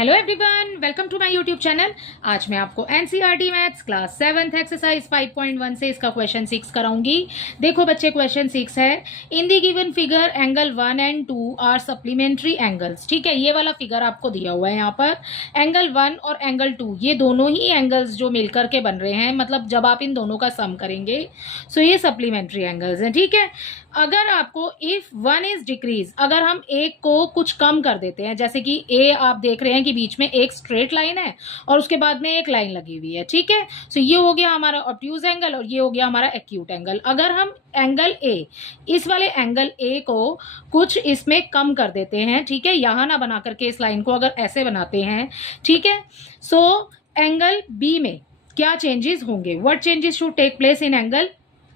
Hello everyone, welcome to my YouTube channel. आज मैं आपको NCERT maths class 7th exercise 5.1 से इसका क्वेश्चन 6 कराऊंगी। देखो बच्चे, क्वेश्चन 6 है, in the given figure angle 1 and 2 are supplementary angles. ठीक है, ये वाला फिगर आपको दिया हुआ है यहाँ पर। एंगल 1 और एंगल 2 ये दोनों ही एंगल्स जो मिलकर के बन रहे हैं, मतलब जब आप इन दोनों का सम करेंगे सो ये सप्लीमेंट्री एंगल्स हैं। ठीक है, अगर आपको इफ 1 इज डिक्रीज, अगर हम एक को कुछ कम कर देते हैं, जैसे कि ए आप देख रहे हैं कि बीच में एक स्ट्रेट लाइन है और उसके बाद में एक लाइन लगी हुई है। ठीक है, सो ये हो गया हमारा ऑब्ट्यूज एंगल और ये हो गया हमारा एक्यूट एंगल। अगर हम एंगल ए, इस वाले एंगल ए को कुछ इसमें कम कर देते हैं, ठीक है, यहां ना बना करके इस लाइन को अगर ऐसे बनाते हैं, ठीक है, सो एंगल बी में क्या चेंजेस होंगे, what changes should take place in angle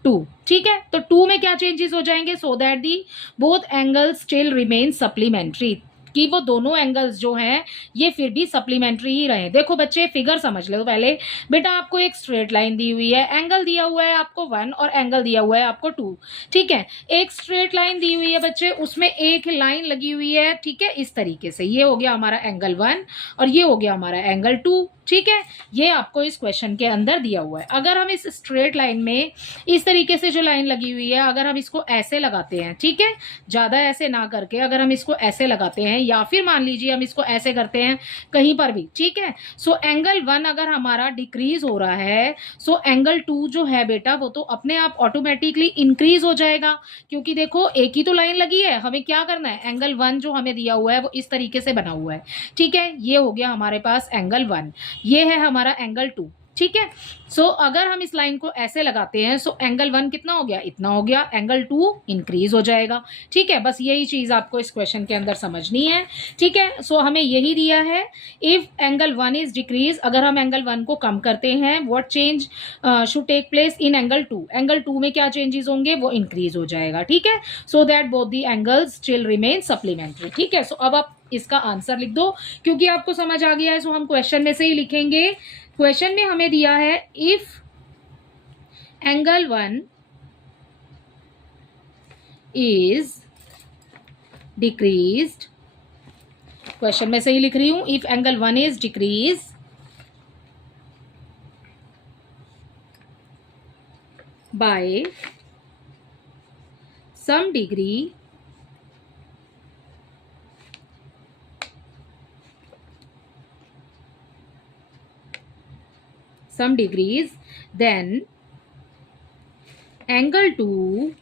2। ठीक है, तो 2 में क्या चेंजेस हो जाएंगे, so that the both angles still remain supplementary, कि वो दोनों एंगल्स जो हैं ये फिर भी सप्लीमेंट्री ही रहे। देखो बच्चे, फिगर समझ लो पहले। बेटा आपको एक स्ट्रेट लाइन दी हुई है, एंगल दिया हुआ है आपको 1 और एंगल दिया हुआ है आपको 2। ठीक है, एक स्ट्रेट लाइन दी हुई है बच्चे, उसमें एक लाइन लगी हुई है, ठीक है, इस तरीके से। ये हो गया हमारा एंगल 1 और ये हो गया हमारा एंगल 2। ठीक है, ये आपको इस क्वेश्चन के अंदर दिया हुआ है। अगर हम इस स्ट्रेट लाइन में इस तरीके से जो लाइन लगी हुई है, अगर हम इसको ऐसे लगाते हैं, ठीक है, ज्यादा ऐसे ना करके अगर हम इसको ऐसे लगाते हैं, या फिर मान लीजिए हम इसको ऐसे करते हैं कहीं पर भी, ठीक है, सो एंगल 1 अगर हमारा डिक्रीज हो रहा है, सो एंगल 2 जो है बेटा वो तो अपने आप ऑटोमेटिकली इंक्रीज हो जाएगा, क्योंकि देखो एक ही तो लाइन लगी है। हमें क्या करना है, एंगल 1 जो हमें दिया हुआ है वो इस तरीके से बना हुआ है। ठीक है, ये हो गया हमारे पास एंगल 1, ये है हमारा एंगल 2। ठीक है, सो अगर हम इस लाइन को ऐसे लगाते हैं, सो एंगल 1 कितना हो गया, इतना हो गया, एंगल 2 इंक्रीज हो जाएगा। ठीक है, बस यही चीज आपको इस क्वेश्चन के अंदर समझनी है। ठीक है, सो हमें यही दिया है, इफ एंगल 1 इज डिक्रीज, अगर हम एंगल 1 को कम करते हैं, what change should take place in angle 2, angle 2 में क्या चेंजेस होंगे, वो इंक्रीज हो जाएगा। ठीक है, so that both the angles still remain supplementary. ठीक है, सो अब आप इसका आंसर लिख दो, क्योंकि आपको समझ आ गया है, सो हम क्वेश्चन में से ही लिखेंगे। क्वेश्चन में हमें दिया है, if angle 1 is decreased, question में से ही लिख रही हूं, if angle 1 is decrease by some degree some degrees, then angle 2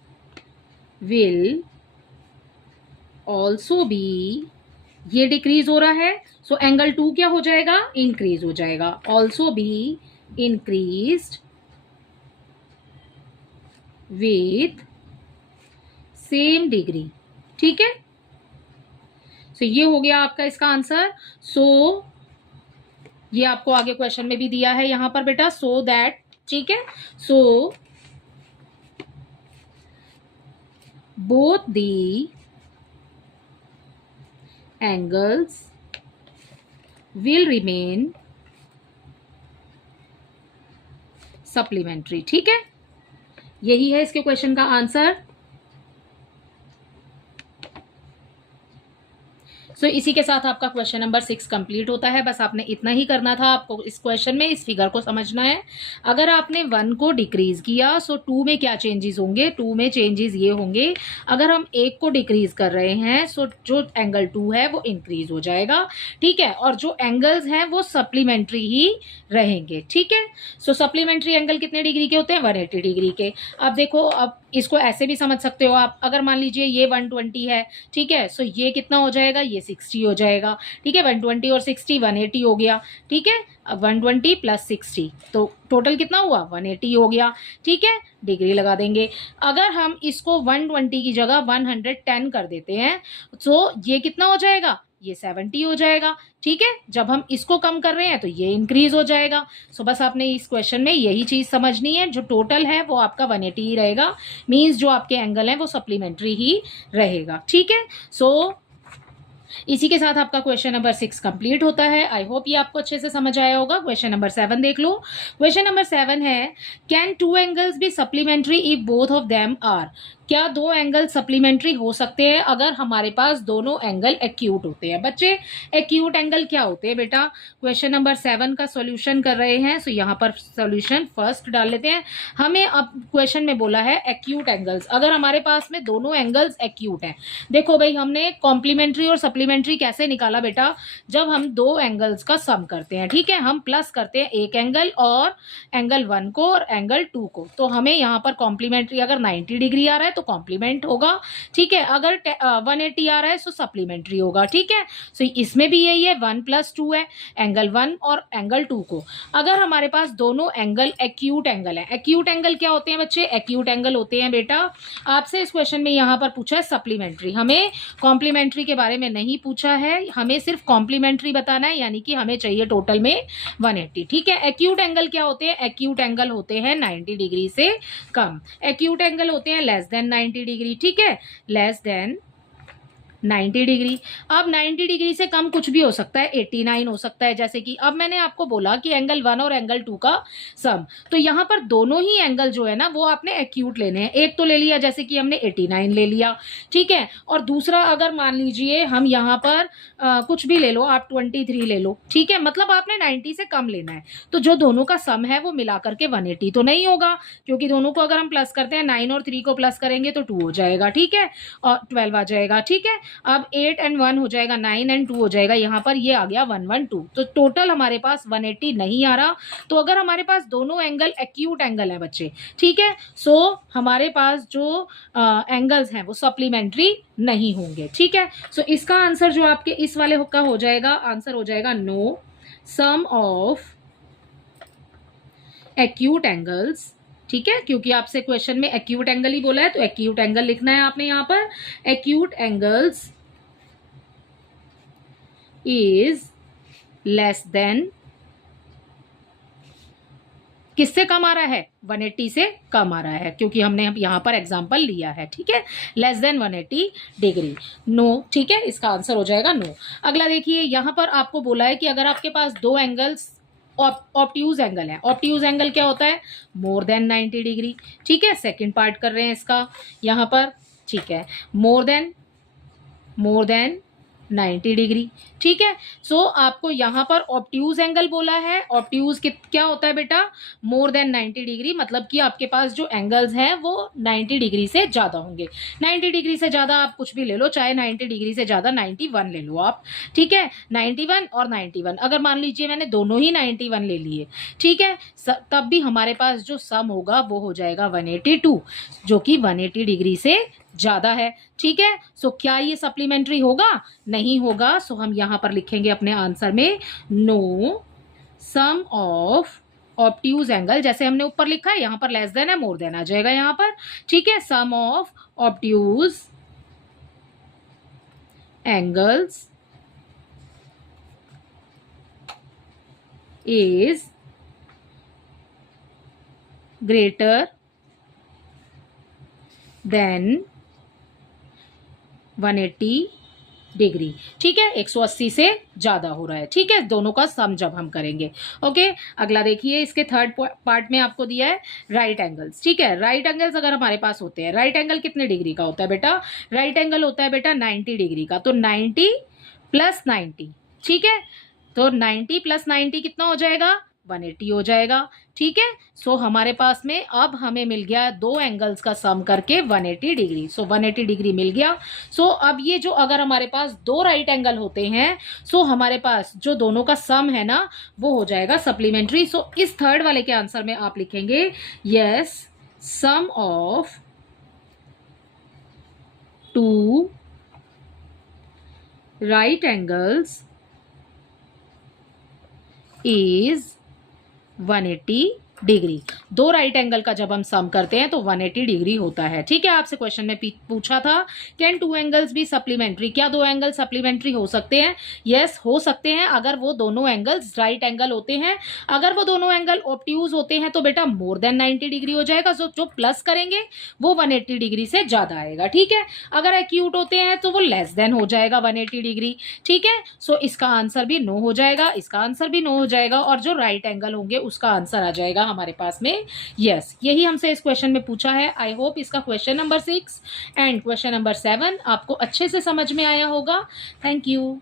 will also be, ये डिक्रीज हो रहा है, सो एंगल 2 क्या हो जाएगा, इंक्रीज हो जाएगा, also be increased with same degree. ठीक है, सो ये हो गया आपका इसका आंसर। सो ये आपको आगे क्वेश्चन में भी दिया है यहां पर बेटा, सो दैट, ठीक है, so both the angles will remain supplementary. ठीक है, यही है इसके क्वेश्चन का आंसर। सो इसी के साथ आपका क्वेश्चन नंबर 6 कंप्लीट होता है। बस आपने इतना ही करना था, आपको इस क्वेश्चन में इस फिगर को समझना है। अगर आपने 1 को डिक्रीज किया, सो 2 में क्या चेंजेस होंगे, 2 में चेंजेस ये होंगे, अगर हम 1 को डिक्रीज कर रहे हैं, सो जो एंगल 2 है वो इंक्रीज हो जाएगा। ठीक है, और जो एंगल्स हैं वो सप्लीमेंट्री ही रहेंगे। ठीक है, सो सप्लीमेंट्री एंगल कितने डिग्री के होते हैं, 180 डिग्री के। अब देखो, अब इसको ऐसे भी समझ सकते हो आप, अगर मान लीजिए ये 120 है, ठीक है, सो ये कितना हो जाएगा, ये 60 हो जाएगा। ठीक है, 120 और 60 180 हो गया। ठीक है, अब 120 प्लस 60 तो टोटल कितना हुआ, 180 हो गया। ठीक है, डिग्री लगा देंगे। अगर हम इसको 120 की जगह 110 कर देते हैं, तो ये कितना हो जाएगा, ये 70 हो जाएगा। ठीक है, जब हम इसको कम कर रहे हैं तो ये इंक्रीज हो जाएगा। सो बस आपने इस क्वेश्चन में यही चीज समझनी है, जो टोटल है वो आपका 180 ही रहेगा, मींस जो आपके एंगल है वो सप्लीमेंट्री ही रहेगा। ठीक है, सो इसी के साथ आपका क्वेश्चन नंबर 6 कंप्लीट होता है। आई होप ये आपको अच्छे से समझ आया होगा। क्वेश्चन नंबर 7 देख लो। क्वेश्चन नंबर 7 है, can two angles be supplementary if both of them are, क्या दो एंगल सप्लीमेंट्री हो सकते हैं अगर हमारे पास दोनों एंगल एक्यूट होते हैं? बच्चे एक्यूट एंगल क्या होते हैं बेटा? क्वेश्चन नंबर 7 का सॉल्यूशन कर रहे हैं, सो यहाँ पर सॉल्यूशन फर्स्ट डाल लेते हैं। हमें अब क्वेश्चन में बोला है एक्यूट एंगल्स, अगर हमारे पास में दोनों एंगल्स एक्यूट हैं। देखो भाई, हमने कॉम्प्लीमेंट्री और सप्लीमेंट्री कैसे निकाला बेटा? जब हम दो एंगल्स का सम करते हैं, ठीक है, हम प्लस करते हैं एक एंगल और एंगल 1 को और एंगल 2 को, तो हमें यहाँ पर कॉम्प्लीमेंट्री अगर 90 डिग्री आ रहा है तो कॉम्प्लीमेंट होगा, ठीक है, अगर 180 आ रहा है तो सप्लीमेंट्री होगा, ठीक है। सो इसमें भी यही है, 1 + 2 है एंगल 1 और एंगल 2 को। अगर हमारे पास दोनों एंगल एक्यूट एंगल है, एक्यूट एंगल क्या होते हैं बच्चे? एक्यूट एंगल होते हैं बेटा, आपसे इस क्वेश्चन में यहाँ पर पूछा है सप्लीमेंट्री, हमें कॉम्प्लीमेंट्री के बारे में नहीं पूछा है, हमें सिर्फ कॉम्प्लीमेंट्री बताना है, यानी कि हमें चाहिए टोटल में 180, ठीक है। एक्यूट एंगल क्या होते हैं? एक्यूट एंगल होते हैं 90 डिग्री से कम, एक्यूट एंगल होते हैं लेस देन 90 डिग्री, ठीक है, लेस देन 90 डिग्री। अब 90 डिग्री से कम कुछ भी हो सकता है, 89 हो सकता है, जैसे कि अब मैंने आपको बोला कि एंगल 1 और एंगल 2 का सम, तो यहाँ पर दोनों ही एंगल जो है ना वो आपने एक्यूट लेने हैं। एक तो ले लिया जैसे कि हमने 89 ले लिया, ठीक है, और दूसरा अगर मान लीजिए हम यहाँ पर कुछ भी ले लो, आप 23 ले लो, ठीक है, मतलब आपने 90 से कम लेना है, तो जो दोनों का सम है वो मिला करके 180 तो नहीं होगा, क्योंकि दोनों को अगर हम प्लस करते हैं 9 और 3 को प्लस करेंगे तो 2 हो जाएगा, ठीक है, और 12 आ जाएगा, ठीक है। अब 8 और 1 हो जाएगा 9 और 2 हो जाएगा, यहाँ पर ये आ गया 112, तो टोटल हमारे पास 180 नहीं आ रहा। तो अगर हमारे पास दोनों एंगल एक्यूट एंगल है बच्चे, ठीक है, सो हमारे पास जो एंगल्स हैं वो सप्लीमेंट्री नहीं होंगे, ठीक है। सो इसका आंसर जो आपके इस वाले का हो जाएगा, आंसर हो जाएगा no, sum of acute angles, ठीक है, क्योंकि आपसे क्वेश्चन में एक्यूट एंगल ही बोला है तो एक्यूट एंगल लिखना है आपने यहाँ पर। Acute angles is less than, किससे कम आ रहा है? 180 से कम आ रहा है, क्योंकि हमने यहाँ पर एग्जांपल लिया है, ठीक है, लेस देन 180 डिग्री, नो, ठीक है, इसका आंसर हो जाएगा नो। अगला देखिए, यहाँ पर आपको बोला है कि अगर आपके पास दो एंगल्स ऑब्ट्यूज एंगल है, ऑब्ट्यूज एंगल क्या होता है? मोर देन 90 डिग्री, ठीक है, सेकंड पार्ट कर रहे हैं इसका यहाँ पर, ठीक है, मोर देन 90 डिग्री, ठीक है। सो आपको यहाँ पर ऑब्ट्यूज एंगल बोला है, ऑब्ट्यूज क्या होता है बेटा? मोर देन 90 डिग्री, मतलब कि आपके पास जो एंगल्स हैं वो 90 डिग्री से ज्यादा होंगे। 90 डिग्री से ज्यादा आप कुछ भी ले लो, चाहे 90 डिग्री से ज्यादा 91 ले लो आप, ठीक है, 91 और 91, अगर मान लीजिए मैंने दोनों ही 91 ले लिए, ठीक है, तब भी हमारे पास जो सम होगा वो हो जाएगा 182, जो कि 180 डिग्री से ज्यादा है, ठीक है। सो क्या ये सप्लीमेंट्री होगा? नहीं होगा। सो हम यहां पर लिखेंगे अपने आंसर में no, sum of obtuse angle, जैसे हमने ऊपर लिखा है यहां पर लेस देन है, मोर देन आ जाएगा यहां पर, ठीक है, sum of obtuse angles is greater than 180 degree, ठीक है, 180 से ज्यादा हो रहा है, ठीक है, दोनों का सम जब हम करेंगे। ओके, अगला देखिए, इसके थर्ड पार्ट में आपको दिया है राइट एंगल्स, ठीक है। राइट एंगल्स अगर हमारे पास होते हैं, राइट एंगल कितने डिग्री का होता है बेटा? राइट एंगल होता है बेटा 90 डिग्री का, तो 90 + 90, ठीक है, तो 90 + 90 कितना हो जाएगा? 180 हो जाएगा, ठीक है। सो हमारे पास में अब हमें मिल गया दो एंगल्स का सम करके 180 डिग्री, सो 180 डिग्री मिल गया। सो अब ये जो अगर हमारे पास दो राइट एंगल होते हैं, सो हमारे पास जो दोनों का सम है ना वो हो जाएगा सप्लीमेंट्री। सो इस थर्ड वाले के आंसर में आप लिखेंगे yes, sum of two right angles is 180 degree. दो राइट एंगल का जब हम सम करते हैं तो 180 डिग्री होता है, ठीक है। आपसे क्वेश्चन में पूछा था can two angles be supplementary, क्या दो एंगल सप्लीमेंट्री हो सकते हैं? यस, हो सकते हैं अगर वो दोनों एंगल्स राइट एंगल होते हैं। अगर वो दोनों एंगल ऑब्ट्यूज होते हैं तो बेटा मोर देन 90 डिग्री हो जाएगा, सो जो प्लस करेंगे वो 180 डिग्री से ज्यादा आएगा, ठीक है। अगर एक्यूट होते हैं तो वो लेस देन हो जाएगा 180 डिग्री, ठीक है। सो इसका आंसर भी नो हो जाएगा, इसका आंसर भी नो हो जाएगा, और जो राइट एंगल होंगे उसका आंसर आ जाएगा हमारे पास में? यस, यही हमसे इस क्वेश्चन में पूछा है। आई होप इसका question number 6 and question number 7 आपको अच्छे से समझ में आया होगा। Thank you.